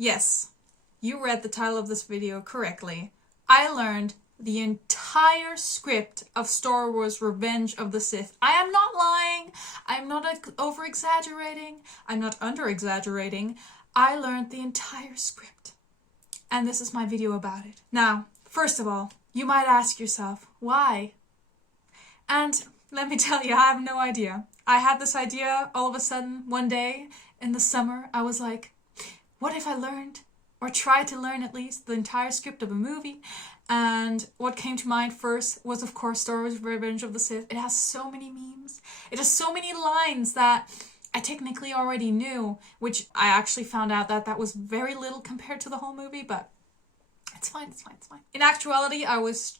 Yes, you read the title of this video correctly. I learned the entire script of Star Wars Revenge of the Sith. I am not lying. I'm not over-exaggerating. I'm not under-exaggerating. I learned the entire script. And this is my video about it. Now, first of all, you might ask yourself, why? And let me tell you, I have no idea. I had this idea all of a sudden one day in the summer. I was like, what if I learned, or tried to learn at least, the entire script of a movie? And what came to mind first was, of course, Star Wars Revenge of the Sith. It has so many memes. It has so many lines that I technically already knew, which I actually found out that was very little compared to the whole movie, but it's fine, it's fine, it's fine. In actuality, I was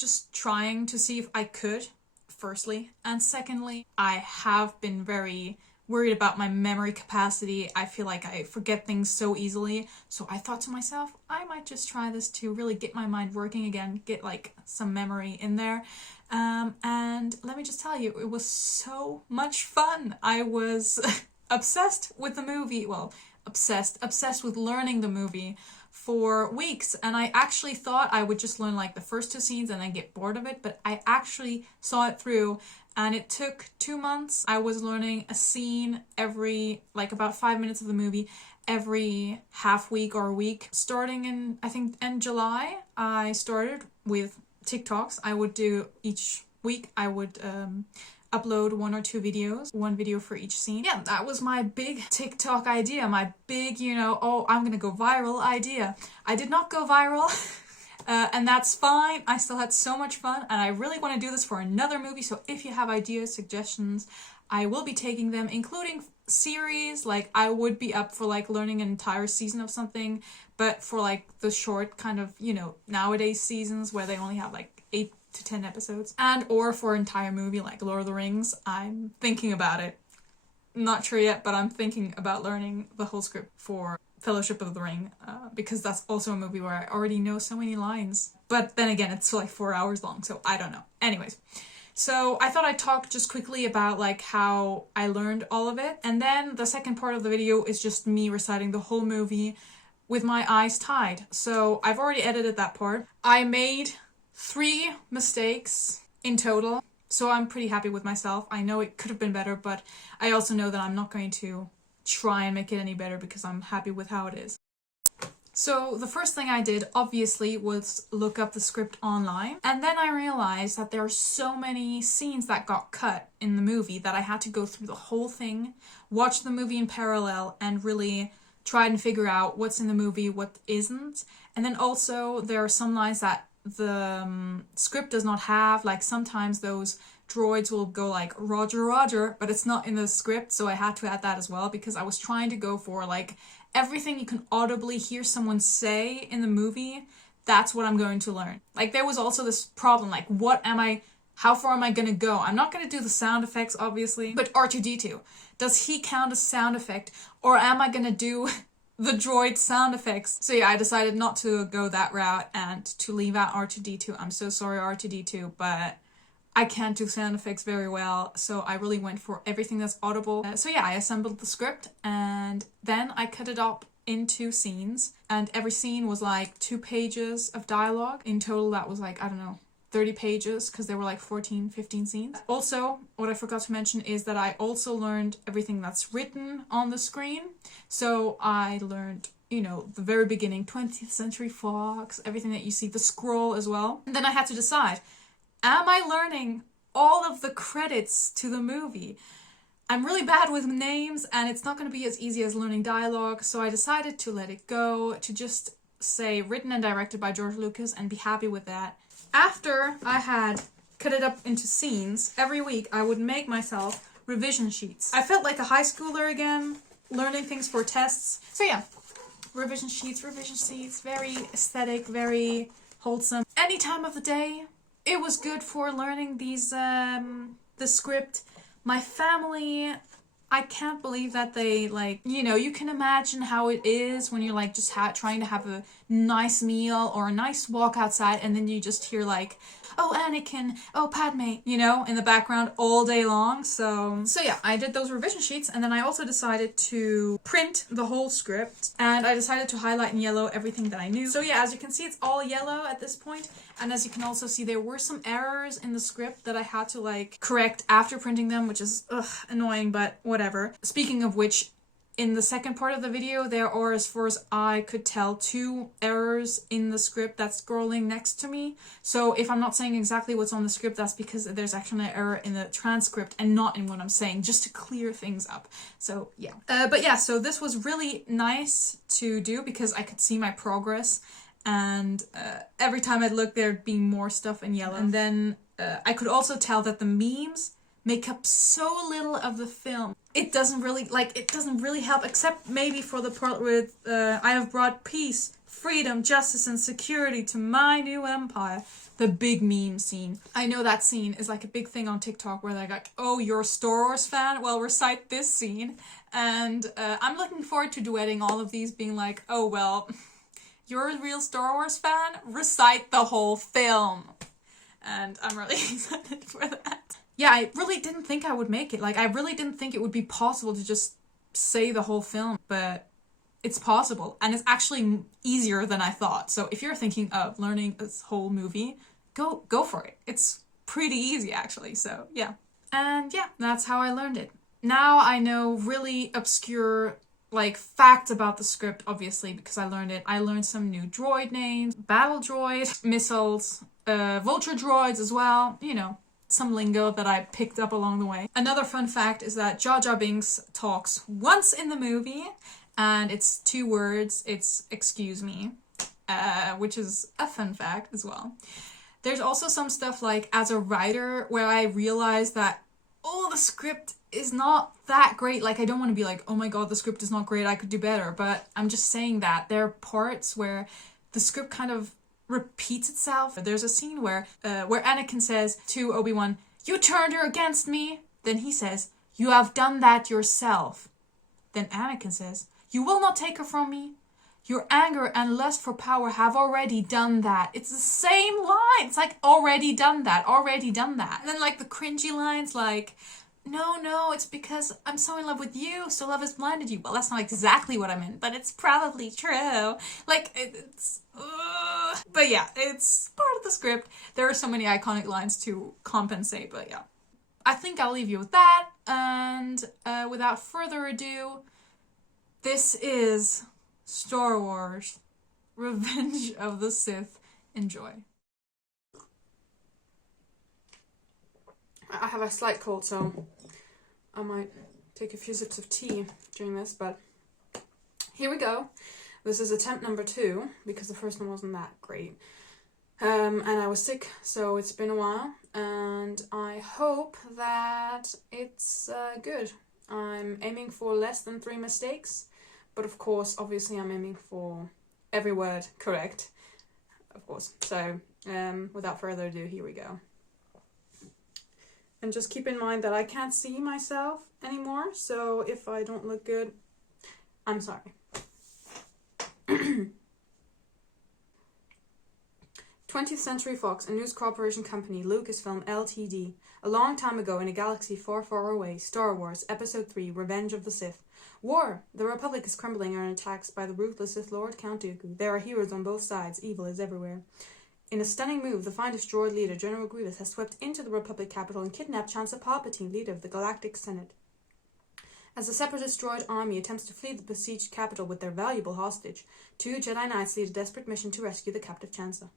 just trying to see if I could, firstly. And secondly, I have been very worried about my memory capacity. I feel like I forget things so easily. So I thought to myself, I might just try this to really get my mind working again, get like some memory in there. And let me just tell you, it was so much fun. I was obsessed with the movie. Well, obsessed with learning the movie for weeks, and I actually thought I would just learn like the first two scenes and then get bored of it, but I actually saw it through, and it took 2 months. I was learning a scene every, like about 5 minutes of the movie, every half week or a week. Starting in, I think, in July, I started with TikToks. I would do each week, I would upload 1 or 2 videos, 1 video for each scene. Yeah, that was my big TikTok idea, my big, oh, I'm gonna go viral idea. I did not go viral, and that's fine. I still had so much fun, and I really want to do this for another movie, so if you have ideas, suggestions, I will be taking them, including series. Like, I would be up for like learning an entire season of something, but for like the short kind of, nowadays seasons where they only have like 8 to 10 episodes, and or for an entire movie like Lord of the Rings. I'm thinking about it. Not sure yet, but I'm thinking about learning the whole script for Fellowship of the Ring, because that's also a movie where I already know so many lines. But then again, it's like 4 hours long, so I don't know. Anyways, so I thought I'd talk just quickly about like how I learned all of it, and then the second part of the video is just me reciting the whole movie with my eyes tied. So I've already edited that part. I made 3 mistakes in total, so I'm pretty happy with myself. I know it could have been better, but I also know that I'm not going to try and make it any better because I'm happy with how it is. So the first thing I did, obviously, was look up the script online, and then I realized that there are so many scenes that got cut in the movie that I had to go through the whole thing, watch the movie in parallel, and really try and figure out what's in the movie, what isn't. And then also there are some lines that the script does not have. Like, sometimes those droids will go like Roger Roger, but it's not in the script, so I had to add that as well, because I was trying to go for like everything you can audibly hear someone say in the movie. That's what I'm going to learn. Like, there was also this problem, like, how far am I gonna go? I'm not gonna do the sound effects, obviously, but R2-D2, does he count as sound effect, or am I gonna do the droid sound effects? So yeah, I decided not to go that route and to leave out R2-D2. I'm so sorry, R2-D2, but I can't do sound effects very well, so I really went for everything that's audible. So yeah, I assembled the script, and then I cut it up into scenes, and every scene was like 2 pages of dialogue. In total, that was like, I don't know, 30 pages, because there were like 14, 15 scenes. Also, what I forgot to mention is that I also learned everything that's written on the screen. So I learned, the very beginning, 20th Century Fox, everything that you see, the scroll as well. And then I had to decide, am I learning all of the credits to the movie? I'm really bad with names, and it's not going to be as easy as learning dialogue, so I decided to let it go, to just say written and directed by George Lucas, and be happy with that. After I had cut it up into scenes, every week I would make myself revision sheets. I felt like a high schooler again, learning things for tests. So yeah, revision sheets, very aesthetic, very wholesome. Any time of the day, it was good for learning these, the script. My family I can't believe that they, like, you know, you can imagine how it is when you're, like, just trying to have a nice meal or a nice walk outside, and then you just hear, like, oh, Anakin, oh, Padme, you know, in the background all day long. So yeah, I did those revision sheets, and then I also decided to print the whole script, and I decided to highlight in yellow everything that I knew. So yeah, as you can see, it's all yellow at this point, and as you can also see, there were some errors in the script that I had to, like, correct after printing them, which is annoying, but whatever. Speaking of which, in the second part of the video, there are, as far as I could tell, 2 errors in the script that's scrolling next to me. So if I'm not saying exactly what's on the script, that's because there's actually an error in the transcript and not in what I'm saying, just to clear things up. So yeah. But yeah, so this was really nice to do because I could see my progress, and every time I'd look, there'd be more stuff in yellow. And then I could also tell that the memes make up so little of the film. It doesn't really help, except maybe for the part with I have brought peace, freedom, justice, and security to my new empire. The big meme scene. I know that scene is like a big thing on TikTok where they're like, oh, you're a Star Wars fan? Well, recite this scene. And I'm looking forward to duetting all of these, being like, oh, well, you're a real Star Wars fan? Recite the whole film. And I'm really excited for that. Yeah, I really didn't think I would make it. Like, I really didn't think it would be possible to just say the whole film, but it's possible. And it's actually easier than I thought. So if you're thinking of learning this whole movie, go for it. It's pretty easy, actually. So yeah. And yeah, that's how I learned it. Now I know really obscure, like, facts about the script, obviously, because I learned it. I learned some new droid names, battle droid, missiles, vulture droids as well, you know. Some lingo that I picked up along the way. Another fun fact is that Jar Jar Binks talks once in the movie, and it's 2 words. It's excuse me, which is a fun fact as well. There's also some stuff, like, as a writer, where I realized that, oh, the script is not that great. Like, I don't want to be like, oh my god, the script is not great, I could do better. But I'm just saying that there are parts where the script kind of repeats itself. There's a scene where Anakin says to Obi-Wan, you turned her against me. Then he says, you have done that yourself. Then Anakin says, you will not take her from me. Your anger and lust for power have already done that. It's the same line. It's like, already done that, already done that. And then, like, the cringy lines, like, no, it's because I'm so in love with you, so love has blinded you. Well, that's not exactly what I meant, but it's probably true. Like, it's... But yeah, it's part of the script. There are so many iconic lines to compensate, but yeah. I think I'll leave you with that, and without further ado, this is Star Wars Revenge of the Sith. Enjoy. I have a slight cold, so I might take a few sips of tea during this, but here we go. This is attempt number 2, because the first one wasn't that great. And I was sick, so it's been a while, and I hope that it's good. I'm aiming for less than 3 mistakes, but of course, obviously I'm aiming for every word correct, of course. So, without further ado, here we go. And just keep in mind that I can't see myself anymore, so if I don't look good, I'm sorry. 20th Century Fox, a News Corporation company, Lucasfilm Ltd. A long time ago in a galaxy far, far away, Star Wars, Episode 3, Revenge of the Sith. War! The Republic is crumbling under attacks by the ruthless Sith Lord Count Dooku. There are heroes on both sides, evil is everywhere. In a stunning move, the finest droid leader, General Grievous, has swept into the Republic capital and kidnapped Chancellor Palpatine, leader of the Galactic Senate. As the Separatist droid army attempts to flee the besieged capital with their valuable hostage, 2 Jedi Knights lead a desperate mission to rescue the captive Chancellor.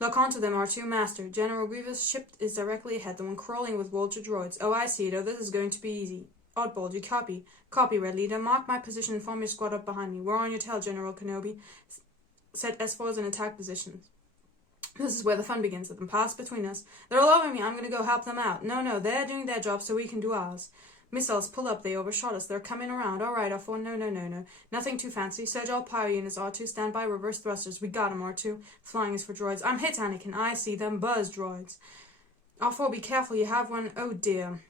Lock onto them, R2 Master. General Grievous' ship is directly ahead, the one crawling with vulture droids. Oh, I see it. Oh, this is going to be easy. Oddball, you copy. Copy, Red Leader. Mark my position and form your squad up behind me. We're on your tail, General Kenobi. Set S4s in attack positions. This is where the fun begins. Let them pass between us. They're all over me. I'm going to go help them out. No, they're doing their job so we can do ours. Missiles, pull up. They overshot us. They're coming around. All right, R4. No. Nothing too fancy. Surge all power units, R2. Stand by. Reverse thrusters. We got 'em, R2. Flying is for droids. I'm hit, Anakin. I see them. Buzz droids. R4, be careful. You have one. Oh, dear.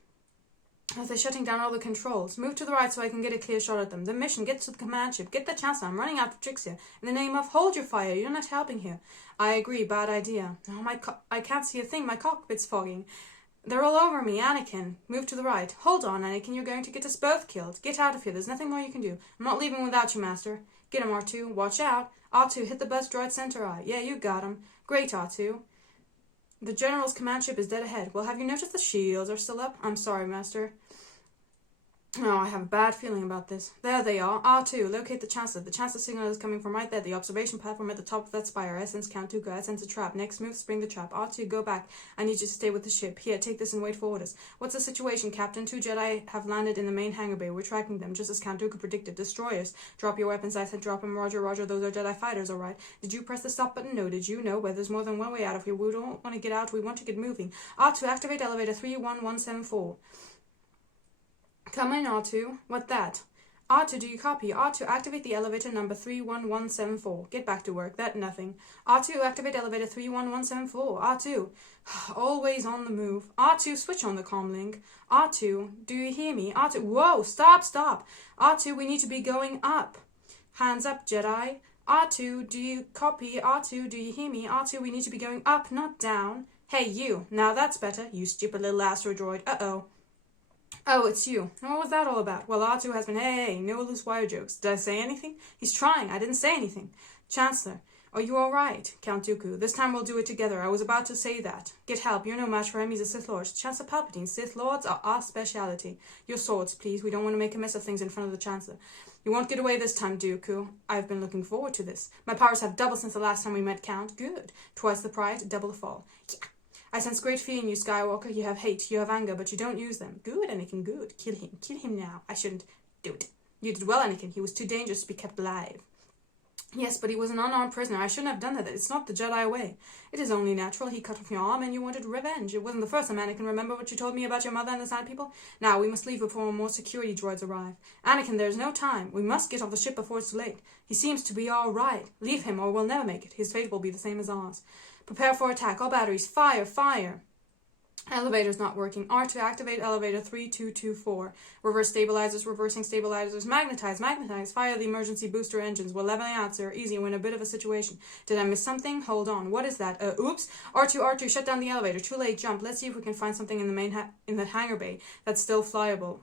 Are they shutting down all the controls? Move to the right so I can get a clear shot at them. The mission, get to the command ship. Get the Chancellor. I'm running out of tricks here. In the name of, hold your fire. You're not helping here. I agree. Bad idea. Oh, I can't see a thing. My cockpit's fogging. They're all over me. Anakin, move to the right. Hold on, Anakin. You're going to get us both killed. Get out of here. There's nothing more you can do. I'm not leaving without you, Master. Get him, R2. Watch out. R2, hit the bus droid center eye. Yeah, you got him. Great, R2. The General's command ship is dead ahead. Well, have you noticed the shields are still up? I'm sorry, Master. Oh, I have a bad feeling about this. There they are. R2, locate the Chancellor. The Chancellor signal is coming from right there. The observation platform at the top of that spire. I sense Count Dooku. I sense a trap. Next move, spring the trap. R2, go back. I need you to stay with the ship. Here, take this and wait for orders. What's the situation, Captain? 2 Jedi have landed in the main hangar bay. We're tracking them, just as Count Dooku predicted. Destroyers. Drop your weapons. I said drop them. Roger, roger. Those are Jedi fighters, all right. Did you press the stop button? No. Did you? No. Well, there's more than one way out of here. We don't want to get out. We want to get moving. R2, activate elevator 31174. Come in, R2. What that? R2, do you copy? R2, activate the elevator number 31174. Get back to work. That nothing. R2, activate elevator 31174. R2, always on the move. R2, switch on the comm link. R2, do you hear me? R2, whoa, stop. R2, we need to be going up. Hands up, Jedi. R2, do you copy? R2, do you hear me? R2, we need to be going up, not down. Hey, you. Now that's better, you stupid little astro droid. Uh-oh. Oh, it's you. What was that all about? Well, R2 has been, hey, no loose wire jokes. Did I say anything? He's trying. I didn't say anything. Chancellor, are you all right? Count Dooku, this time we'll do it together. I was about to say that. Get help. You're no match for him. He's a Sith Lord. Chancellor Palpatine, Sith Lords are our speciality. Your swords, please. We don't want to make a mess of things in front of the Chancellor. You won't get away this time, Dooku. I've been looking forward to this. My powers have doubled since the last time we met, Count. Good. Twice the pride, double the fall. Yeah. I sense great fear in you, Skywalker. You have hate, you have anger, but you don't use them. Good, Anakin, good. Kill him. Kill him now. I shouldn't do it. You did well, Anakin. He was too dangerous to be kept alive. Yes, but he was an unarmed prisoner. I shouldn't have done that. It's not the Jedi way. It is only natural. He cut off your arm and you wanted revenge. It wasn't the first time, Anakin. Remember what you told me about your mother and the Sand People? Now, we must leave before more security droids arrive. Anakin, there's no time. We must get off the ship before it's too late. He seems to be all right. Leave him or we'll never make it. His fate will be the same as ours. Prepare for attack. All batteries. Fire, fire. Elevator's not working. R2, activate elevator 3224. Reverse stabilizers, reversing stabilizers. Magnetize. Fire the emergency booster engines. We're leveling out, sir. Easy, we're in a bit of a situation. Did I miss something? Hold on. What is that? Oops. R2, shut down the elevator. Too late, jump. Let's see if we can find something in the main in the hangar bay that's still flyable.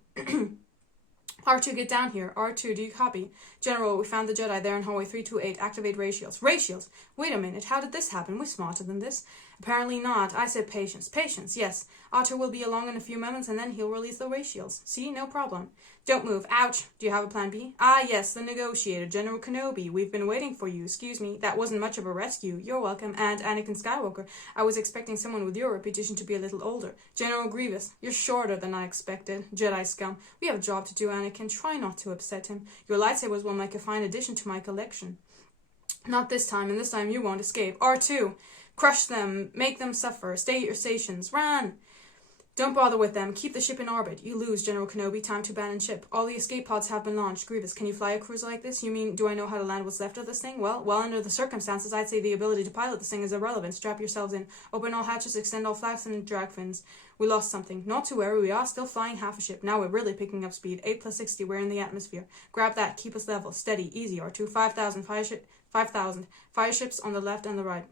R2, get down here. R2, do you copy? General, we found the Jedi there in hallway 328. Activate ratios. Ratios? Wait a minute. How did this happen? We're smarter than this. Apparently not. I said patience. Patience, yes. R2 will be along in a few moments and then he'll release the ratios. See? No problem. Don't move. Ouch. Do you have a plan B? Ah, yes, the negotiator, General Kenobi. We've been waiting for you. Excuse me. That wasn't much of a rescue. You're welcome. And Anakin Skywalker. I was expecting someone with your reputation to be a little older. General Grievous. You're shorter than I expected. Jedi scum. We have a job to do, Anakin. Try not to upset him. Your lightsabers will make a fine addition to my collection. Not this time, and this time you won't escape. R2. Crush them. Make them suffer. Stay at your stations. Run! Don't bother with them. Keep the ship in orbit. You lose, General Kenobi. Time to abandon ship. All the escape pods have been launched. Grievous, can you fly a cruiser like this? You mean, do I know how to land what's left of this thing? Well, under the circumstances, I'd say the ability to pilot this thing is irrelevant. Strap yourselves in. Open all hatches, extend all flaps, and drag fins. We lost something. Not to worry, we are still flying half a ship. Now we're really picking up speed. 8 plus 60, we're in the atmosphere. Grab that. Keep us level. Steady. Easy, R2. 5,000 fire ships on the left and the right.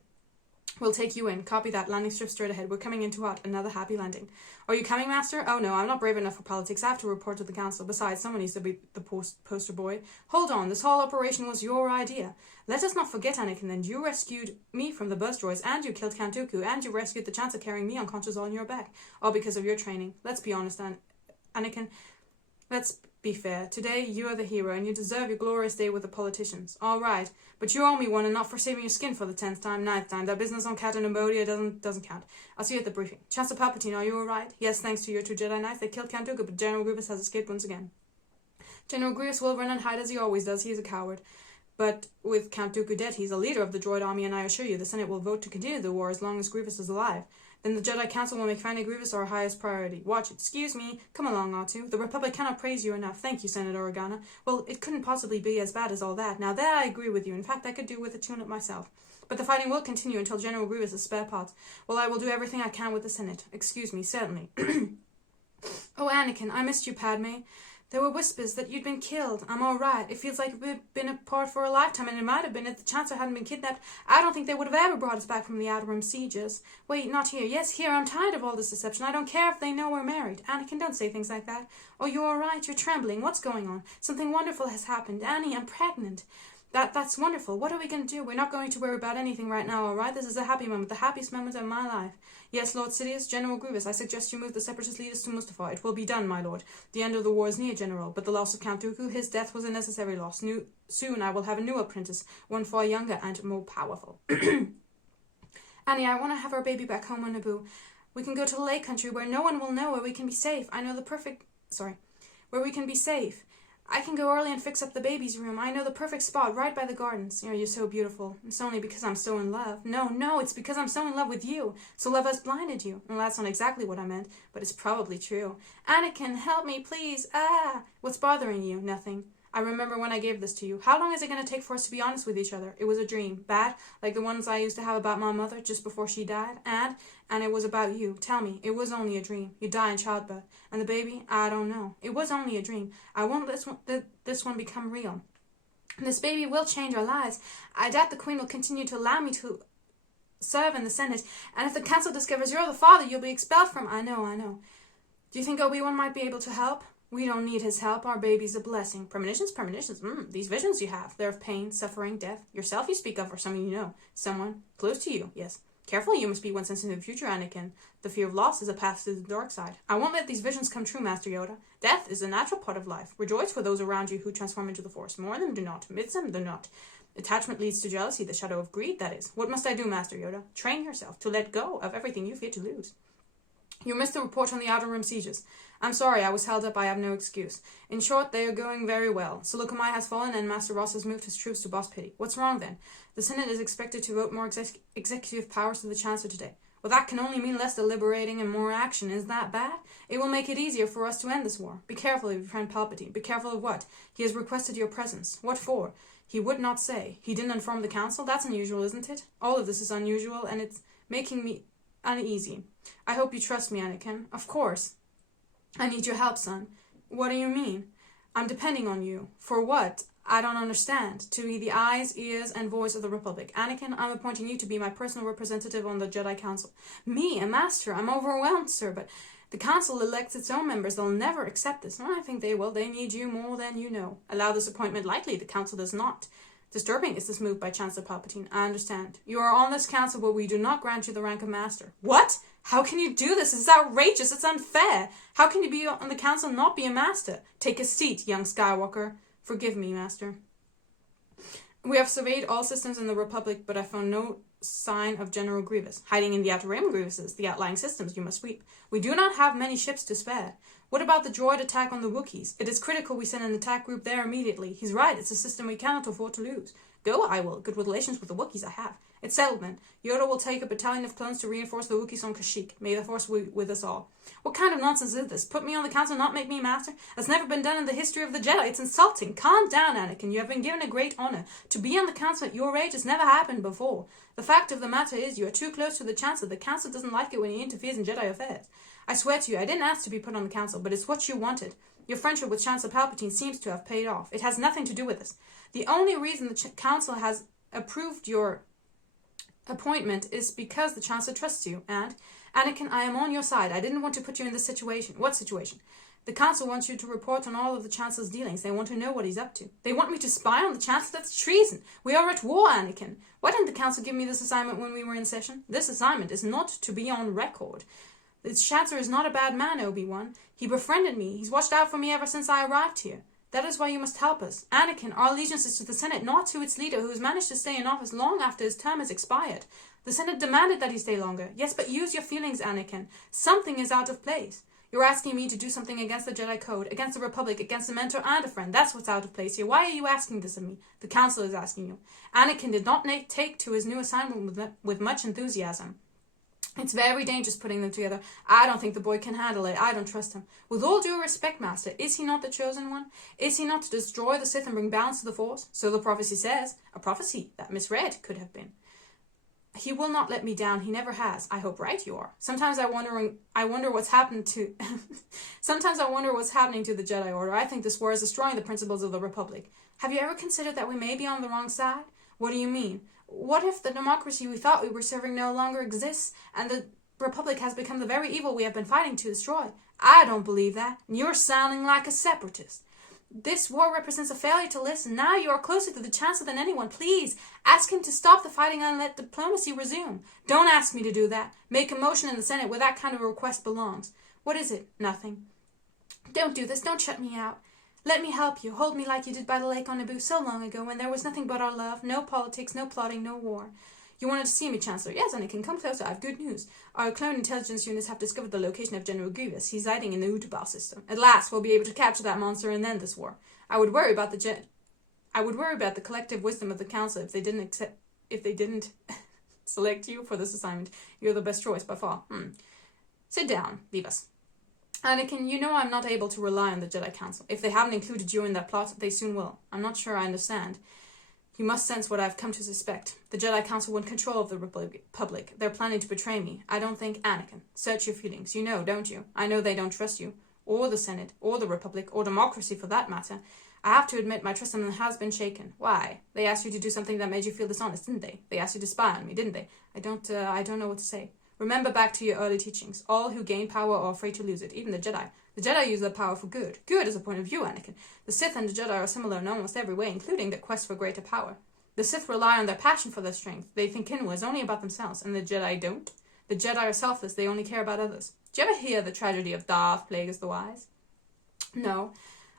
We'll take you in. Copy that. Landing strip straight ahead. We're coming in too hot. Another happy landing. Are you coming, Master? Oh no, I'm not brave enough for politics. I have to report to the council. Besides, someone needs to be the poster boy. Hold on, this whole operation was your idea. Let us not forget, Anakin, that you rescued me from the buzz droids, and you killed Count Dooku, and you rescued the Chancellor carrying me unconscious on your back. All because of your training. Let's be honest, Anakin. Let's be fair. Today, you are the hero, and you deserve your glorious day with the politicians. All right, but you owe me one, and not for saving your skin for the 10th time, 9th time. That business on Cat and Embodia doesn't count. I'll see you at the briefing. Chancellor Palpatine, are you all right? Yes, thanks to your 2 Jedi Knights, they killed Count Dooku, but General Grievous has escaped once again. General Grievous will run and hide as he always does. He's a coward. But with Count Dooku dead, he's a leader of the droid army, and I assure you, the Senate will vote to continue the war as long as Grievous is alive. Then the Jedi Council will make finding Grievous our highest priority. Watch it. Excuse me. Come along, R2. The Republic cannot praise you enough. Thank you, Senator Organa. Well, it couldn't possibly be as bad as all that. Now, there I agree with you. In fact, I could do with a tune-up myself. But the fighting will continue until General Grievous is spare parts. Well, I will do everything I can with the Senate. Excuse me, certainly. Oh, Anakin, I missed you, Padme. There were whispers that you'd been killed. I'm all right. It feels like we've been apart for a lifetime, and it might have been if the Chancellor hadn't been kidnapped. I don't think they would have ever brought us back from the Outer Rim sieges. Wait, not here. Yes, here. I'm tired of all this deception. I don't care if they know we're married. Anakin, don't say things like that. Oh, you're all right. You're trembling. What's going on? Something wonderful has happened. Annie, I'm pregnant. That's wonderful. What are we going to do? We're not going to worry about anything right now, all right? This is a happy moment, the happiest moment of my life. Yes, Lord Sidious, General Grievous, I suggest you move the Separatist leaders to Mustafar. It will be done, my lord. The end of the war is near, General, but the loss of Count Dooku, his death was a necessary loss. Soon I will have a new apprentice, one far younger and more powerful. Annie, I want to have our baby back home on Naboo. We can go to the Lake Country where no one will know, where we can be safe. Where we can be safe. I can go early and fix up the baby's room. I know the perfect spot, right by the gardens. You're so beautiful. It's only because I'm so in love. No, it's because I'm so in love with you. So love has blinded you. Well, that's not exactly what I meant, but it's probably true. Anakin, help me, please. What's bothering you? Nothing. I remember when I gave this to you. How long is it going to take for us to be honest with each other? It was a dream. Bad, like the ones I used to have about my mother just before she died. And it was about you. Tell me, it was only a dream. You die in childbirth. And the baby? I don't know. It was only a dream. I won't let this one become real. This baby will change our lives. I doubt the Queen will continue to allow me to serve in the Senate. And if the Council discovers you're the father, you'll be expelled from... I know. Do you think Obi-Wan might be able to help? We don't need his help. Our baby's a blessing. Premonitions? These visions you have. They're of pain, suffering, death. Yourself you speak of, or someone you know. Someone close to you, yes. Careful, you must be one sense into the future, Anakin. The fear of loss is a path to the dark side. I won't let these visions come true, Master Yoda. Death is a natural part of life. Rejoice for those around you who transform into the Force. Mourn them, do not. Miss them, do not. Attachment leads to jealousy, the shadow of greed, that is. What must I do, Master Yoda? Train yourself to let go of everything you fear to lose. You missed the report on the Outer Rim sieges. I'm sorry, I was held up, I have no excuse. In short, they are going very well. Seleucamai has fallen and Master Ross has moved his troops to Boss Pity. What's wrong then? The Senate is expected to vote more executive powers to the Chancellor today. Well, that can only mean less deliberating and more action. Is that bad? It will make it easier for us to end this war. Be careful of your friend Palpatine. Be careful of what? He has requested your presence. What for? He would not say. He didn't inform the Council? That's unusual, isn't it? All of this is unusual, and it's making me uneasy. I hope you trust me, Anakin. Of course. I need your help, son. What do you mean? I'm depending on you. For what? I don't understand. To be the eyes, ears, and voice of the Republic. Anakin, I'm appointing you to be my personal representative on the Jedi Council. Me, a master? I'm overwhelmed, sir, but the Council elects its own members. They'll never accept this. No, I think they will. They need you more than you know. Allow this appointment lightly. The Council does not. Disturbing is this move by Chancellor Palpatine. I understand. You are on this council, but we do not grant you the rank of master. What? How can you do this? It's outrageous. It's unfair. How can you be on the council and not be a master? Take a seat, young Skywalker. Forgive me, master. We have surveyed all systems in the Republic, but I found no sign of General Grievous. Hiding in the Outer Rim, Grievous's, the outlying systems, you must sweep. We do not have many ships to spare. What about the droid attack on the Wookiees? It is critical we send an attack group there immediately. He's right, it's a system we cannot afford to lose. Go, I will. Good relations with the Wookiees I have. It's settled, then. Yoda will take a battalion of clones to reinforce the Wookiees on Kashyyyk. May the Force be with us all. What kind of nonsense is this? Put me on the council, not make me master? That's never been done in the history of the Jedi. It's insulting. Calm down, Anakin. You have been given a great honor. To be on the council at your age has never happened before. The fact of the matter is you are too close to the Chancellor. The council doesn't like it when he interferes in Jedi affairs. I swear to you, I didn't ask to be put on the council, but it's what you wanted. Your friendship with Chancellor Palpatine seems to have paid off. It has nothing to do with this. The only reason the council has approved your appointment is because the Chancellor trusts you. And, Anakin, I am on your side. I didn't want to put you in this situation. What situation? The Council wants you to report on all of the Chancellor's dealings. They want to know what he's up to. They want me to spy on the Chancellor? That's treason. We are at war, Anakin. Why didn't the Council give me this assignment when we were in session? This assignment is not to be on record. The Chancellor is not a bad man, Obi-Wan. He befriended me. He's watched out for me ever since I arrived here. That is why you must help us. Anakin, our allegiance is to the Senate, not to its leader, who has managed to stay in office long after his term has expired. The Senate demanded that he stay longer. Yes, but use your feelings, Anakin. Something is out of place. You're asking me to do something against the Jedi Code, against the Republic, against a mentor and a friend. That's what's out of place here. Why are you asking this of me? The Council is asking you. Anakin did not take to his new assignment with much enthusiasm. It's very dangerous putting them together. I don't think the boy can handle it. I don't trust him. With all due respect, Master, is he not the chosen one? Is he not to destroy the Sith and bring balance to the Force? So the prophecy says. A prophecy that misread could have been. He will not let me down. He never has. I hope right you are. Sometimes I wonder what's happened to Sometimes I wonder what's happening to the Jedi Order. I think this war is destroying the principles of the Republic. Have you ever considered that we may be on the wrong side? What do you mean? What if the democracy we thought we were serving no longer exists, and the Republic has become the very evil we have been fighting to destroy? I don't believe that, and you're sounding like a separatist. This war represents a failure to listen. Now you are closer to the Chancellor than anyone. Please, ask him to stop the fighting and let diplomacy resume. Don't ask me to do that. Make a motion in the Senate where that kind of a request belongs. What is it? Nothing. Don't do this. Don't shut me out. Let me help you. Hold me like you did by the lake on Naboo so long ago when there was nothing but our love, no politics, no plotting, no war. You wanted to see me, Chancellor? Yes, Anakin, come closer. I have good news. Our clone intelligence units have discovered the location of General Grievous. He's hiding in the Utapau system. At last, we'll be able to capture that monster and end this war. I would worry about the collective wisdom of the Council if they didn't select you for this assignment. You're the best choice by far. Sit down, Vivas. Anakin, you know I'm not able to rely on the Jedi Council. If they haven't included you in that plot, they soon will. I'm not sure I understand. You must sense what I've come to suspect. The Jedi Council want control of the Republic. They're planning to betray me. I don't think Anakin. Search your feelings. You know, don't you? I know they don't trust you. Or the Senate. Or the Republic. Or democracy, for that matter. I have to admit my trust in them has been shaken. Why? They asked you to do something that made you feel dishonest, didn't they? They asked you to spy on me, didn't they? I don't know what to say. Remember back to your early teachings. All who gain power are afraid to lose it. Even the Jedi. The Jedi use their power for good. Good is a point of view, Anakin. The Sith and the Jedi are similar in almost every way, including their quest for greater power. The Sith rely on their passion for their strength. They think Kinua is only about themselves, and the Jedi don't. The Jedi are selfless. They only care about others. Did you ever hear the tragedy of Darth Plagueis the Wise? No,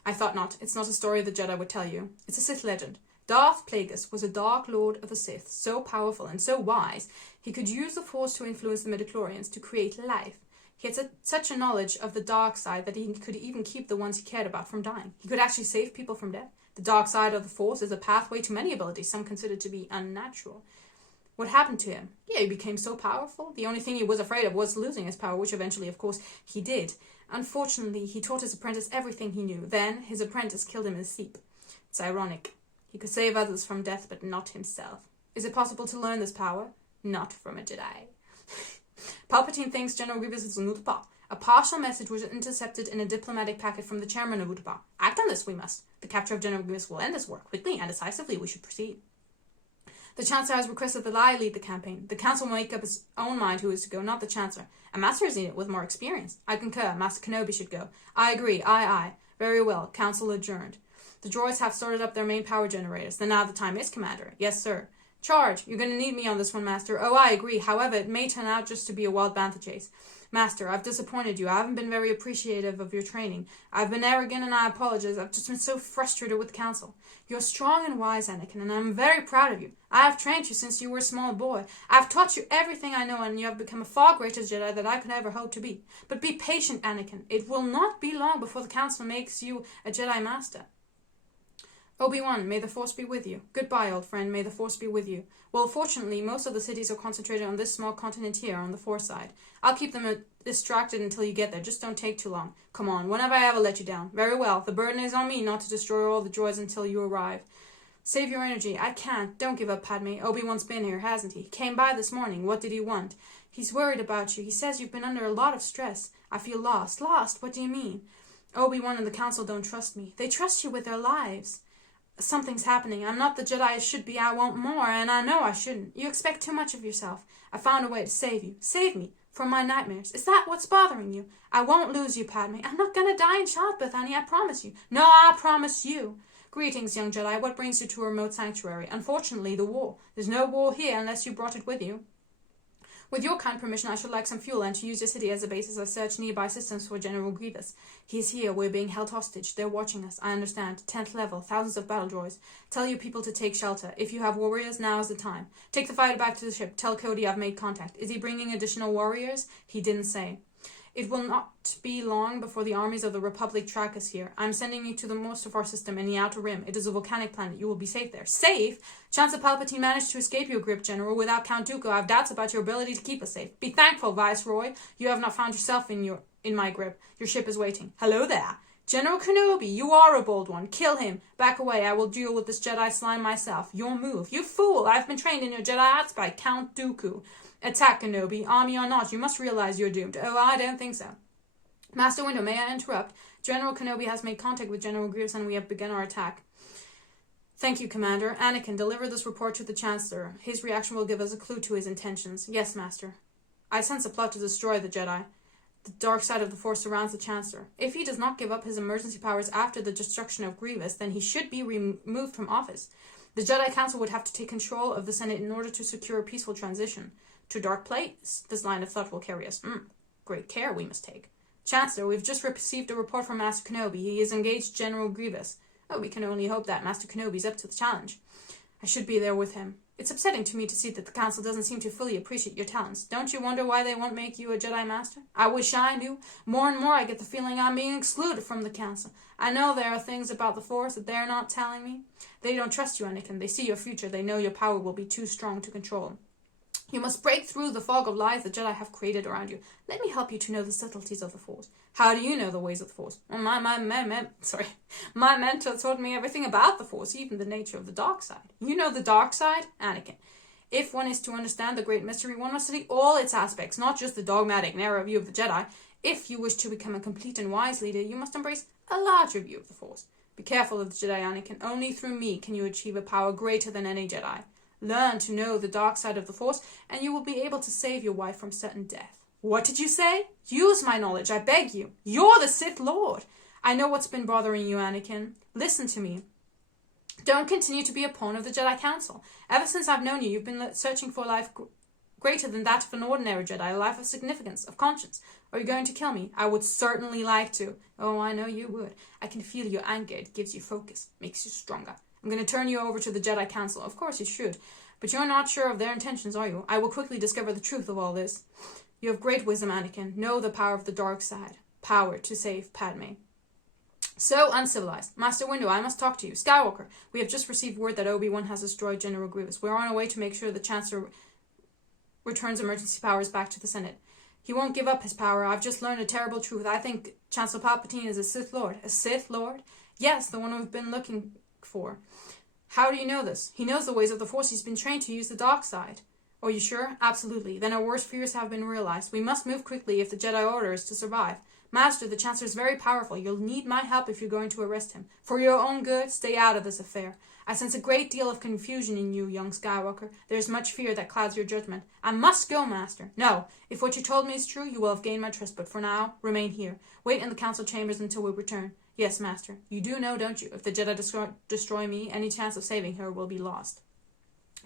I thought not. It's not a story the Jedi would tell you. It's a Sith legend. Darth Plagueis was a Dark Lord of the Sith, so powerful and so wise, he could use the Force to influence the midichlorians to create life. He had such a knowledge of the dark side that he could even keep the ones he cared about from dying. He could actually save people from death. The dark side of the Force is a pathway to many abilities some consider to be unnatural. What happened to him? Yeah, he became so powerful. The only thing he was afraid of was losing his power, which eventually, of course, he did. Unfortunately, he taught his apprentice everything he knew. Then, his apprentice killed him in his sleep. It's ironic. He could save others from death, but not himself. Is it possible to learn this power? Not from a Jedi. Palpatine thinks General Grievous is an Utapau. A partial message was intercepted in a diplomatic packet from the chairman of Utapau. Act on this, we must. The capture of General Grievous will end this war. Quickly and decisively, we should proceed. The Chancellor has requested that I lead the campaign. The Council will make up its own mind who is to go, not the Chancellor. A Master is needed with more experience. I concur. Master Kenobi should go. I agree. Aye. Very well. Council adjourned. The droids have started up their main power generators. Then now the time is, Commander. Yes, sir. Charge. You're going to need me on this one, Master. Oh, I agree. However, it may turn out just to be a wild bantha chase. Master, I've disappointed you. I haven't been very appreciative of your training. I've been arrogant and I apologize. I've just been so frustrated with the Council. You're strong and wise, Anakin, and I'm very proud of you. I have trained you since you were a small boy. I've taught you everything I know, and you have become a far greater Jedi than I could ever hope to be. But be patient, Anakin. It will not be long before the Council makes you a Jedi Master. Obi-Wan, may the Force be with you. Goodbye, old friend, may the Force be with you. Well, fortunately, most of the cities are concentrated on this small continent here on the Force side. I'll keep them distracted until you get there. Just don't take too long. Come on, when have I ever let you down? Very well, the burden is on me not to destroy all the droids until you arrive. Save your energy. I can't. Don't give up, Padme. Obi-Wan's been here, hasn't he? He came by this morning. What did he want? He's worried about you. He says you've been under a lot of stress. I feel lost. Lost? What do you mean? Obi-Wan and the Council don't trust me. They trust you with their lives. Something's happening. I'm not the Jedi I should be. I want more, and I know I shouldn't. You expect too much of yourself. I found a way to save you. Save me from my nightmares. Is that what's bothering you? I won't lose you, Padme. I'm not gonna die in childbirth, honey. I promise you. No, I promise you. Greetings, young Jedi. What brings you to a remote sanctuary? Unfortunately, the war. There's no war here unless you brought it with you. With your kind permission, I should like some fuel and to use your city as a basis. I search nearby systems for General Grievous. He's here. We're being held hostage. They're watching us. I understand. 10th level. Thousands of battle droids. Tell your people to take shelter. If you have warriors, now is the time. Take the fighter back to the ship. Tell Cody I've made contact. Is he bringing additional warriors? He didn't say. It will not be long before the armies of the Republic track us here. I'm sending you to the most of our system in the Outer Rim. It is a volcanic planet. You will be safe there. Safe? Chancellor Palpatine managed to escape your grip, General. Without Count Dooku, I have doubts about your ability to keep us safe. Be thankful, Viceroy. You have not found yourself in my grip. Your ship is waiting. Hello there. General Kenobi, you are a bold one. Kill him. Back away. I will deal with this Jedi slime myself. Your move. You fool. I've been trained in your Jedi arts by Count Dooku. Attack, Kenobi. Army or not, you must realize you're doomed. Oh, I don't think so. Master Windu, may I interrupt? General Kenobi has made contact with General Grievous and we have begun our attack. Thank you, Commander. Anakin, deliver this report to the Chancellor. His reaction will give us a clue to his intentions. Yes, Master. I sense a plot to destroy the Jedi. The dark side of the Force surrounds the Chancellor. If he does not give up his emergency powers after the destruction of Grievous, then he should be removed from office. The Jedi Council would have to take control of the Senate in order to secure a peaceful transition. To dark place, this line of thought will carry us. Great care we must take. Chancellor, we've just received a report from Master Kenobi. He has engaged General Grievous. Oh, we can only hope that Master Kenobi's up to the challenge. I should be there with him. It's upsetting to me to see that the Council doesn't seem to fully appreciate your talents. Don't you wonder why they won't make you a Jedi Master? I wish I knew. More and more I get the feeling I'm being excluded from the Council. I know there are things about the Force that they're not telling me. They don't trust you, Anakin. They see your future. They know your power will be too strong to control. You must break through the fog of lies the Jedi have created around you. Let me help you to know the subtleties of the Force. How do you know the ways of the Force? Well, my mentor taught me everything about the Force, even the nature of the dark side. You know the dark side? Anakin. If one is to understand the great mystery, one must study all its aspects, not just the dogmatic, narrow view of the Jedi. If you wish to become a complete and wise leader, you must embrace a larger view of the Force. Be careful of the Jedi, Anakin. Only through me can you achieve a power greater than any Jedi. Learn to know the dark side of the Force, and you will be able to save your wife from certain death. What did you say? Use my knowledge, I beg you. You're the Sith Lord. I know what's been bothering you, Anakin. Listen to me. Don't continue to be a pawn of the Jedi Council. Ever since I've known you, you've been searching for a life greater than that of an ordinary Jedi, a life of significance, of conscience. Are you going to kill me? I would certainly like to. Oh, I know you would. I can feel your anger. It gives you focus, makes you stronger. I'm going to turn you over to the Jedi Council. Of course you should. But you're not sure of their intentions, are you? I will quickly discover the truth of all this. You have great wisdom, Anakin. Know the power of the dark side. Power to save Padme. So uncivilized. Master Windu, I must talk to you. Skywalker, we have just received word that Obi-Wan has destroyed General Grievous. We're on our way to make sure the Chancellor returns emergency powers back to the Senate. He won't give up his power. I've just learned a terrible truth. I think Chancellor Palpatine is a Sith Lord. A Sith Lord? Yes, the one we've been looking for. How do you know this? He knows the ways of the Force. He's been trained to use the dark side. Are you sure? Absolutely. Then our worst fears have been realized. We must move quickly if the Jedi Order is to survive. Master, the Chancellor is very powerful. You'll need my help if you're going to arrest him. For your own good, stay out of this affair. I sense a great deal of confusion in you, young Skywalker. There is much fear that clouds your judgment. I must go, Master. No, if what you told me is true, you will have gained my trust, but for now, remain here. Wait in the Council chambers until we return. Yes, Master. You do know, don't you? If the Jedi destroy me, any chance of saving her will be lost.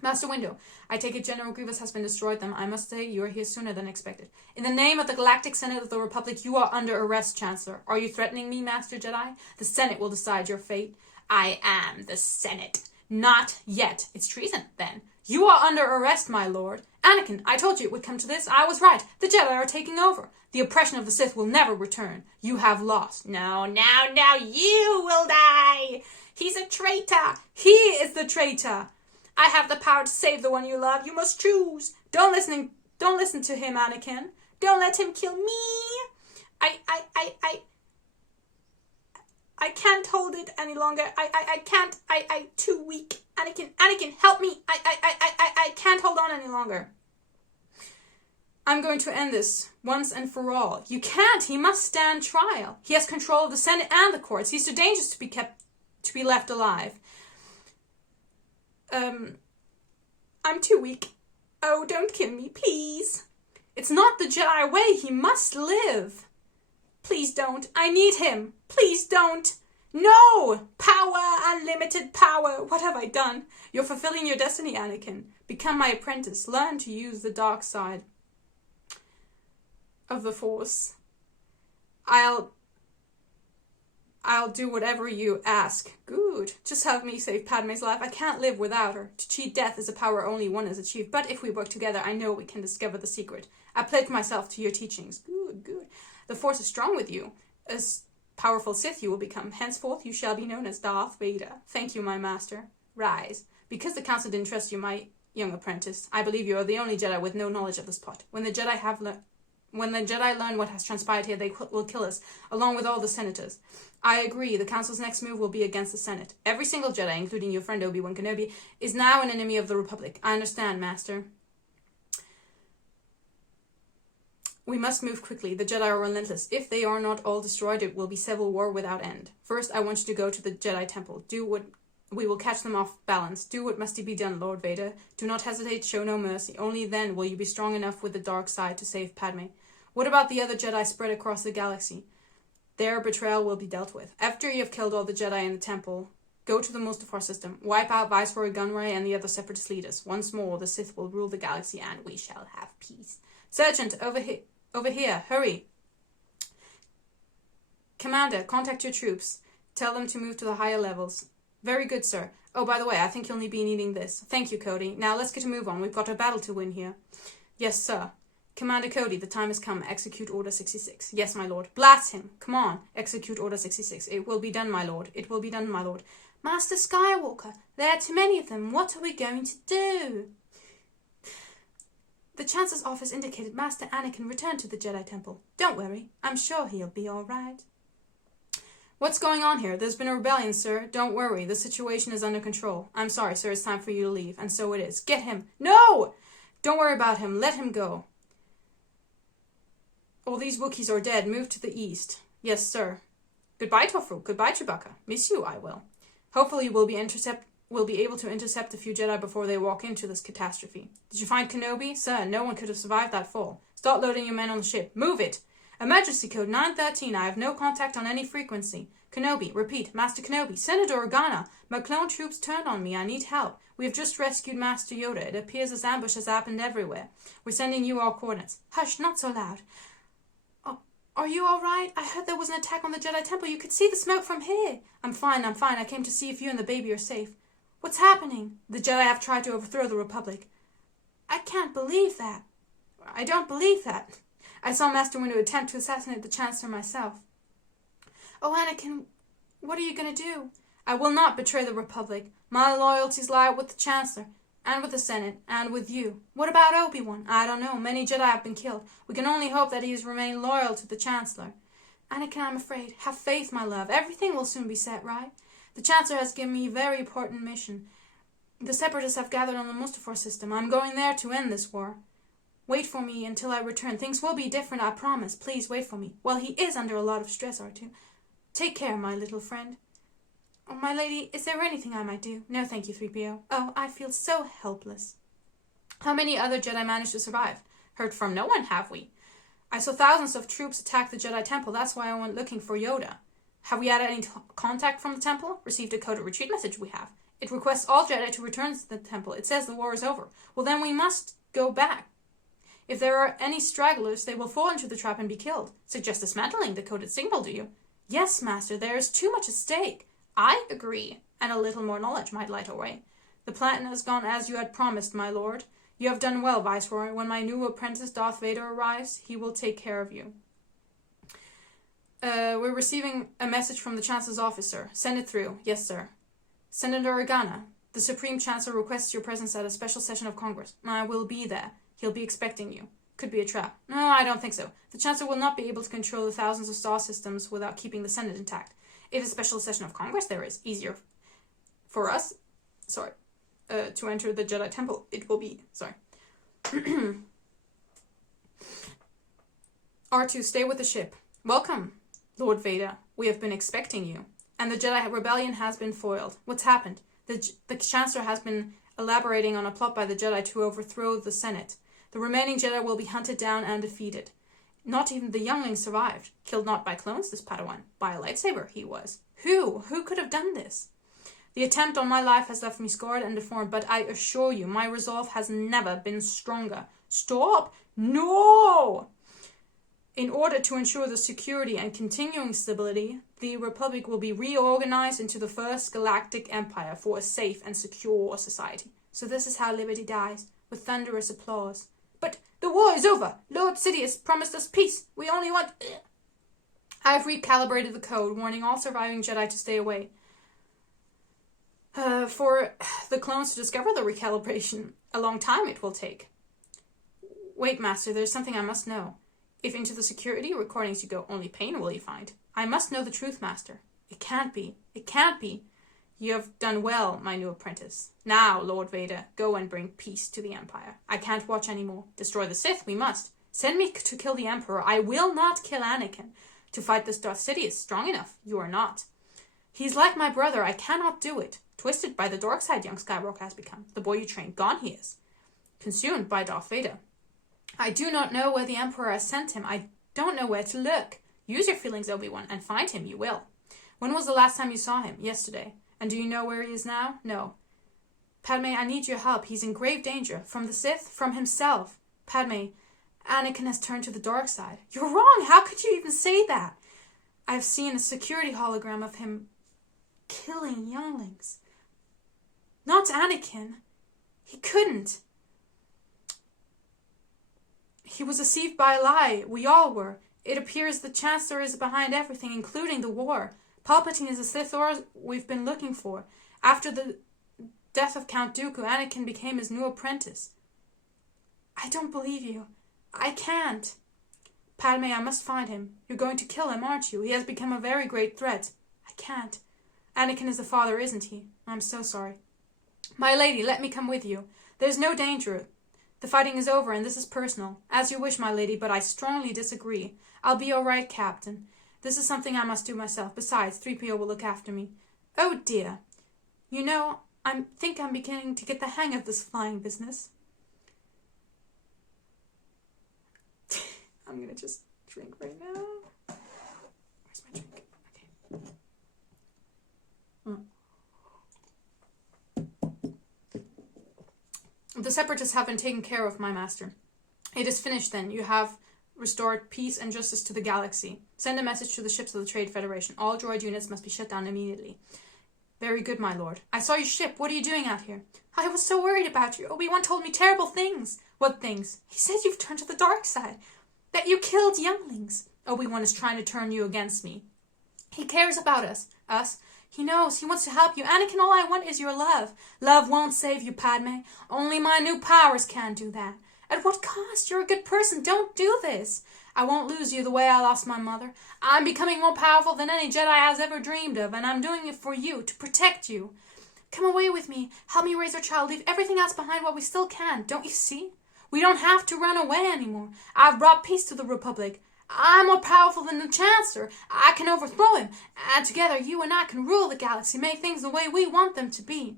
Master Windu, I take it General Grievous has been destroyed then. I must say you are here sooner than expected. In the name of the Galactic Senate of the Republic, you are under arrest, Chancellor. Are you threatening me, Master Jedi? The Senate will decide your fate. I am the Senate. Not yet. It's treason, then. You are under arrest, my lord. Anakin, I told you it would come to this. I was right. The Jedi are taking over. The oppression of the Sith will never return. You have lost. No, now you will die. He's a traitor. He is the traitor. I have the power to save the one you love. You must choose. Don't listen to him, Anakin. Don't let him kill me. I can't hold it any longer. I can't. I too weak. Anakin, help me. I can't hold on any longer. I'm going to end this once and for all. You can't. He must stand trial. He has control of the Senate and the courts. He's too dangerous to be left alive. I'm too weak. Oh, don't kill me, please. It's not the Jedi way. He must live. Please don't. I need him. Please don't. No! Power! Unlimited power! What have I done? You're fulfilling your destiny, Anakin. Become my apprentice. Learn to use the dark side of the Force. I'll do whatever you ask. Good. Just have me save Padme's life. I can't live without her. To cheat death is a power only one has achieved. But if we work together, I know we can discover the secret. I pledge myself to your teachings. Good. The Force is strong with you. As powerful Sith you will become. Henceforth, you shall be known as Darth Vader. Thank you, my master. Rise. Because the Council didn't trust you, my young apprentice, I believe you are the only Jedi with no knowledge of this plot. When the Jedi have When the Jedi learn what has transpired here, they will kill us, along with all the senators. I agree. The Council's next move will be against the Senate. Every single Jedi, including your friend Obi-Wan Kenobi, is now an enemy of the Republic. I understand, Master. We must move quickly. The Jedi are relentless. If they are not all destroyed, it will be civil war without end. First, I want you to go to the Jedi Temple. We will catch them off balance. Do what must be done, Lord Vader. Do not hesitate, show no mercy. Only then will you be strong enough with the dark side to save Padme. What about the other Jedi spread across the galaxy? Their betrayal will be dealt with. After you have killed all the Jedi in the temple, go to the Mustafar system. Wipe out Viceroy Gunray and the other separatist leaders. Once more, the Sith will rule the galaxy and we shall have peace. Sergeant, over here, hurry. Commander, contact your troops. Tell them to move to the higher levels. Very good, sir. Oh, by the way, I think you'll be needing this. Thank you, Cody. Now let's get a move on. We've got a battle to win here. Yes, sir. Commander Cody, the time has come. Execute Order 66. Yes, my lord. Blast him. Come on. Execute Order 66. It will be done, my lord. It will be done, my lord. Master Skywalker, there are too many of them. What are we going to do? The Chancellor's office indicated Master Anakin returned to the Jedi Temple. Don't worry. I'm sure he'll be all right. What's going on here? There's been a rebellion, sir. Don't worry. The situation is under control. I'm sorry, sir. It's time for you to leave. And so it is. Get him. No! Don't worry about him. Let him go. All these Wookiees are dead. Move to the east. Yes, sir. Goodbye, Toph. Goodbye, Chewbacca. Miss you, I will. Hopefully we'll be able to intercept a few Jedi before they walk into this catastrophe. Did you find Kenobi? Sir, no one could have survived that fall. Start loading your men on the ship. Move it! Emergency code 913. I have no contact on any frequency. Kenobi, repeat. Master Kenobi. Senator Organa. My clone troops turned on me. I need help. We have just rescued Master Yoda. It appears this ambush has happened everywhere. We're sending you our coordinates. Hush, not so loud. Oh, are you all right? I heard there was an attack on the Jedi Temple. You could see the smoke from here. I'm fine. I came to see if you and the baby are safe. What's happening? The Jedi have tried to overthrow the Republic. I can't believe that. I don't believe that. I saw Master Windu attempt to assassinate the Chancellor myself. Oh, Anakin, what are you going to do? I will not betray the Republic. My loyalties lie with the Chancellor, and with the Senate, and with you. What about Obi-Wan? I don't know. Many Jedi have been killed. We can only hope that he has remained loyal to the Chancellor. Anakin, I'm afraid. Have faith, my love. Everything will soon be set right. The Chancellor has given me a very important mission. The Separatists have gathered on the Mustafar system. I'm going there to end this war. Wait for me until I return. Things will be different, I promise. Please wait for me. Well, he is under a lot of stress, R2. Take care, my little friend. Oh, my lady, is there anything I might do? No, thank you, 3PO. Oh, I feel so helpless. How many other Jedi managed to survive? Heard from no one, have we? I saw thousands of troops attack the Jedi Temple. That's why I went looking for Yoda. Have we had any contact from the temple? Received a coded retreat message we have. It requests all Jedi to return to the temple. It says the war is over. Well, then we must go back. If there are any stragglers, they will fall into the trap and be killed. Suggest dismantling the coded signal, do you? Yes, Master, there is too much at stake. I agree, and a little more knowledge might light our way. The plan has gone as you had promised, my lord. You have done well, Viceroy. When my new apprentice Darth Vader arrives, he will take care of you. We're receiving a message from the Chancellor's officer. Send it through. Yes, sir. Senator Organa, the Supreme Chancellor requests your presence at a special session of Congress. I will be there. He'll be expecting you. Could be a trap. No, I don't think so. The Chancellor will not be able to control the thousands of star systems without keeping the Senate intact. If a special session of Congress there is, easier for us, to enter the Jedi Temple, it will be, R2, stay with the ship. Welcome, Lord Vader. We have been expecting you. And the Jedi rebellion has been foiled. What's happened? The Chancellor has been elaborating on a plot by the Jedi to overthrow the Senate. The remaining Jedi will be hunted down and defeated. Not even the youngling survived. Killed not by clones, this Padawan. By a lightsaber, he was. Who? Who could have done this? The attempt on my life has left me scarred and deformed, but I assure you, my resolve has never been stronger. Stop! No! In order to ensure the security and continuing stability, the Republic will be reorganized into the First Galactic Empire for a safe and secure society. So this is how liberty dies, with thunderous applause. But the war is over! Lord Sidious promised us peace! We only want... I have recalibrated the code, warning all surviving Jedi to stay away. For the clones to discover the recalibration, a long time it will take. Wait, Master, there's something I must know. If into the security recordings you go, only pain will you find. I must know the truth, master. It can't be. It can't be. You have done well, my new apprentice. Now, Lord Vader, go and bring peace to the Empire. I can't watch any more. Destroy the Sith, we must. Send me to kill the Emperor. I will not kill Anakin. To fight this Darth Sidious strong enough. You are not. He's like my brother. I cannot do it. Twisted by the dark side, young Skywalker has become. The boy you trained, gone he is. Consumed by Darth Vader. I do not know where the Emperor has sent him. I don't know where to look. Use your feelings, Obi-Wan, and find him. You will. When was the last time you saw him? Yesterday. And do you know where he is now? No. Padme, I need your help. He's in grave danger. From the Sith, from himself. Padme, Anakin has turned to the dark side. You're wrong. How could you even say that? I've seen a security hologram of him killing younglings. Not Anakin. He couldn't. He was deceived by a lie. We all were. It appears the Chancellor is behind everything, including the war. Palpatine is the Sith Lord we've been looking for. After the death of Count Dooku, Anakin became his new apprentice. I don't believe you. I can't. Padme, I must find him. You're going to kill him, aren't you? He has become a very great threat. I can't. Anakin is the father, isn't he? I'm so sorry. My lady, let me come with you. There's no danger. The fighting is over, and this is personal. As you wish, my lady, but I strongly disagree. I'll be all right, Captain. This is something I must do myself. Besides, 3PO will look after me. Oh, dear. You know, I think I'm beginning to get the hang of this flying business. I'm gonna just drink right now. Where's my drink? Okay. The Separatists have been taken care of, my master. It is finished then. You have restored peace and justice to the galaxy. Send a message to the ships of the Trade Federation. All droid units must be shut down immediately. Very good, my lord. I saw your ship. What are you doing out here? I was so worried about you. Obi-Wan told me terrible things. What things? He said you've turned to the dark side. That you killed younglings. Obi-Wan is trying to turn you against me. He cares about us. Us? He knows. He wants to help you. Anakin, all I want is your love. Love won't save you, Padme. Only my new powers can do that. At what cost? You're a good person. Don't do this. I won't lose you the way I lost my mother. I'm becoming more powerful than any Jedi has ever dreamed of, and I'm doing it for you, to protect you. Come away with me. Help me raise our child. Leave everything else behind while we still can. Don't you see? We don't have to run away anymore. I've brought peace to the Republic. I'm more powerful than the Chancellor. I can overthrow him. And together, you and I can rule the galaxy, make things the way we want them to be.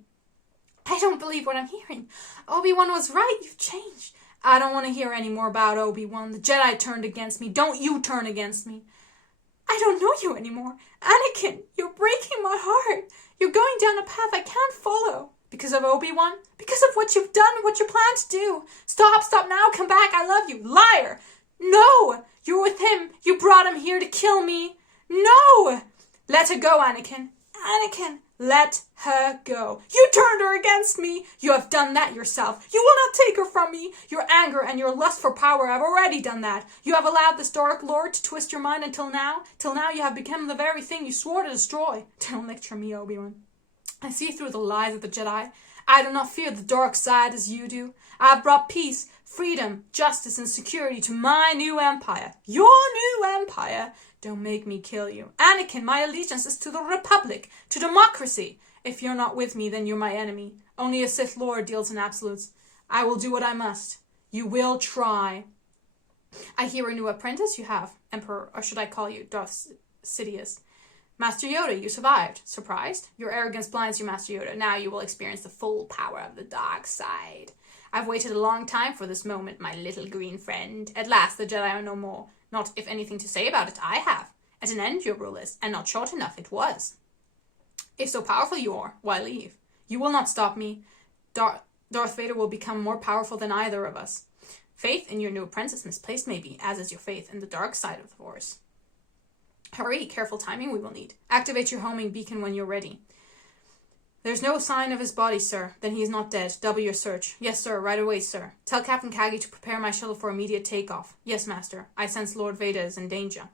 I don't believe what I'm hearing. Obi-Wan was right. You've changed. I don't want to hear any more about Obi-Wan. The Jedi turned against me. Don't you turn against me. I don't know you anymore. Anakin, you're breaking my heart. You're going down a path I can't follow. Because of Obi-Wan? Because of what you've done, what you plan to do. Stop now, come back, I love you. Liar! No! You're with him. You brought him here to kill me. No! Let her go, Anakin. Anakin, let her go. You turned her against me. You have done that yourself. You will not take her from me. Your anger and your lust for power have already done that. You have allowed this Dark Lord to twist your mind until now. Till now you have become the very thing you swore to destroy. Don't lecture me, Obi-Wan. I see through the lies of the Jedi. I do not fear the dark side as you do. I have brought peace, freedom, justice, and security to my new empire. Your new empire? Don't make me kill you. Anakin, my allegiance is to the Republic, to democracy. If you're not with me, then you're my enemy. Only a Sith Lord deals in absolutes. I will do what I must. You will try. I hear a new apprentice you have, Emperor, or should I call you Darth Sidious? Master Yoda, you survived. Surprised? Your arrogance blinds you, Master Yoda. Now you will experience the full power of the dark side. I've waited a long time for this moment, my little green friend. At last, the Jedi are no more. Not if anything to say about it, I have. At an end, your rule is, and not short enough it was. If so powerful you are, why leave? You will not stop me. Darth Vader will become more powerful than either of us. Faith in your new apprentice misplaced maybe, as is your faith in the dark side of the Force. Hurry, careful timing we will need. Activate your homing beacon when you're ready. There's no sign of his body, sir. Then he is not dead. Double your search. Yes, sir. Right away, sir. Tell Captain Kagi to prepare my shuttle for immediate takeoff. Yes, master. I sense Lord Vader is in danger.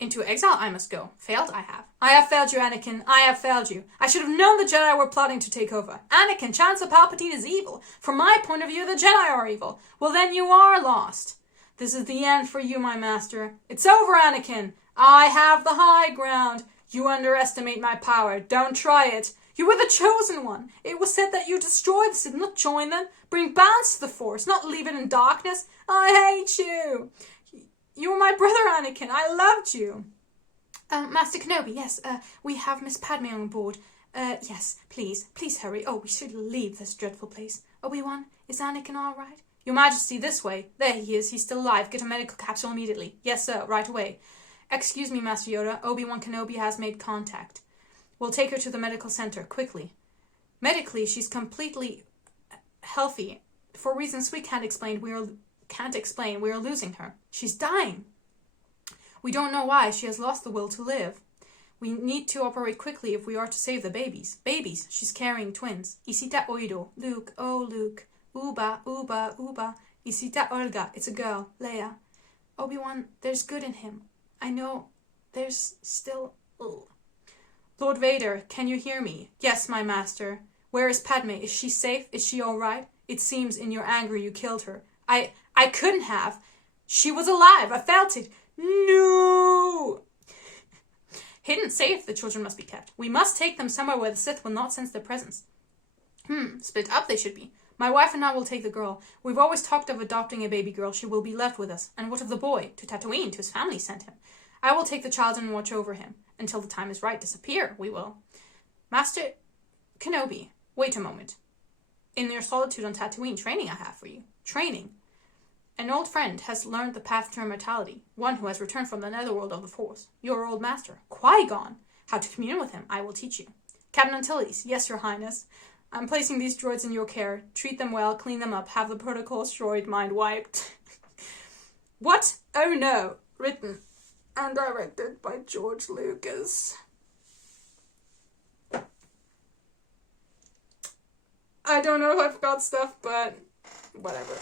Into exile I must go. Failed I have. I have failed you, Anakin. I have failed you. I should have known the Jedi were plotting to take over. Anakin, Chancellor Palpatine is evil. From my point of view, the Jedi are evil. Well, then you are lost. This is the end for you, my master. It's over, Anakin. I have the high ground. You underestimate my power. Don't try it. You were the chosen one. It was said that you destroy the Sith, not join them. Bring balance to the Force, not leave it in darkness. I hate you. You were my brother, Anakin. I loved you. Master Kenobi, yes, we have Miss Padme on board. Yes, please hurry. Oh, we should leave this dreadful place. Obi-Wan, is Anakin all right? Your Majesty, this way. There he is. He's still alive. Get a medical capsule immediately. Yes, sir, right away. Excuse me, Master Yoda. Obi-Wan Kenobi has made contact. We'll take her to the medical center, quickly. Medically, she's completely healthy. For reasons we can't explain, we are losing her. She's dying. We don't know why. She has lost the will to live. We need to operate quickly if we are to save the babies. Babies. She's carrying twins. Isita oído. Luke. Oh, Luke. Uba, uba, uba. Isita Olga. It's a girl. Leia. Obi-Wan, there's good in him. I know there's still... Ugh. Lord Vader, can you hear me? Yes, my master. Where is Padme? Is she safe? Is she all right? It seems in your anger you killed her. I couldn't have. She was alive. I felt it. No! Hidden safe, the children must be kept. We must take them somewhere where the Sith will not sense their presence. Split up they should be. My wife and I will take the girl. We've always talked of adopting a baby girl. She will be left with us. And what of the boy? To Tatooine, to his family sent him. I will take the child and watch over him. Until the time is right, disappear, we will. Master Kenobi, wait a moment. In your solitude on Tatooine, training I have for you. Training. An old friend has learned the path to immortality. One who has returned from the netherworld of the Force. Your old master, Qui-Gon. How to commune with him, I will teach you. Captain Antilles, yes, your highness. I'm placing these droids in your care. Treat them well, clean them up, have the protocols droid mind wiped. What? Oh no. Written and directed by George Lucas. I don't know if I forgot stuff, but whatever.